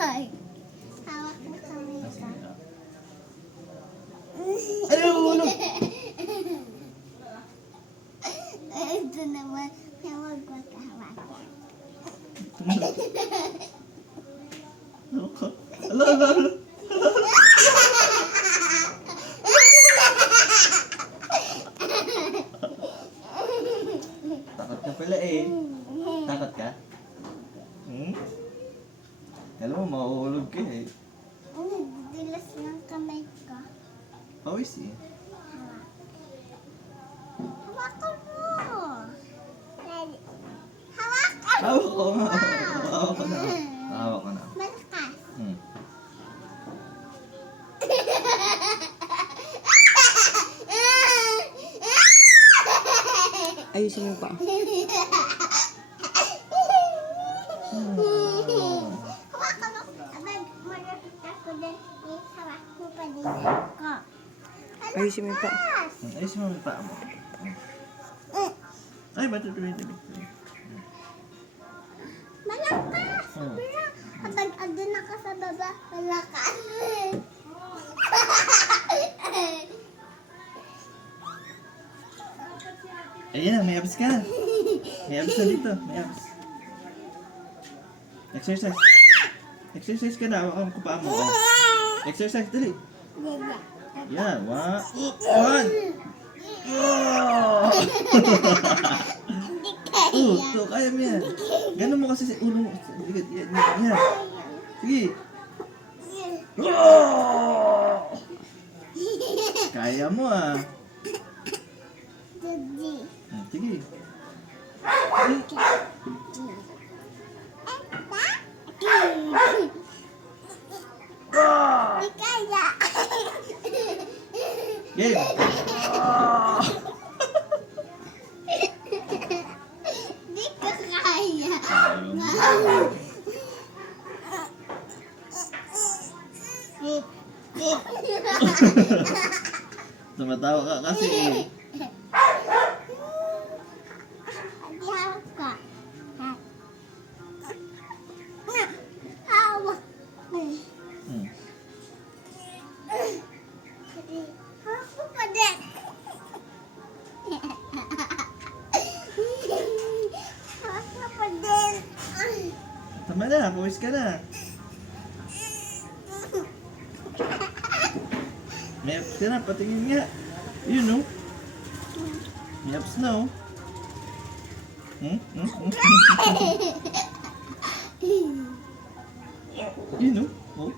Ay. Hawak mo kami ka. Ano? Ito naman. Huwag mo kahawakan. Ala, ala, ala. Takot ka pala eh. Takot ka? Hmm? Alam mo, mahuhulog ka eh. Dilas ng kamay ko. Pawis eh. Hawakan mo. Hawakan mo. Hawak ko nga. Hawak ko na. Hawak ko na. Malakas. Hmm. Ayusin mo pa. Hawakan mo. Abag, malapit ako din. Hawak mo pa din ko. Ayusin mo pa. Ayos mo yung paa mo. Ay, ba't ito yung tibig? Malakas. Oh. Pero, abag, andun ako sa baba. Malakas. Ayan, may abs ka. May abs na dito. May abs. Exercise. Exercise ka na. Hawakan ko paa mo. Oh. Exercise, dali. Yeah, one. Oh! Hindi kaya. To, kaya mo yan. Ganun mo kasi sa ulo mo. Sige, yan. Sige. Oh! Kaya mo ah. Hindi. Sige. Hindi kaya. Game. Hindi ko kaya. Tumatawa ka kasi eh. Hindi hawak ka. Hawak. Hmm. Hawak mo pa din. Hawak mo pa din. Tama na, pawis ka na. May abs ka na, patingin nga. Yun no? May abs na oh. Yun no? Oh.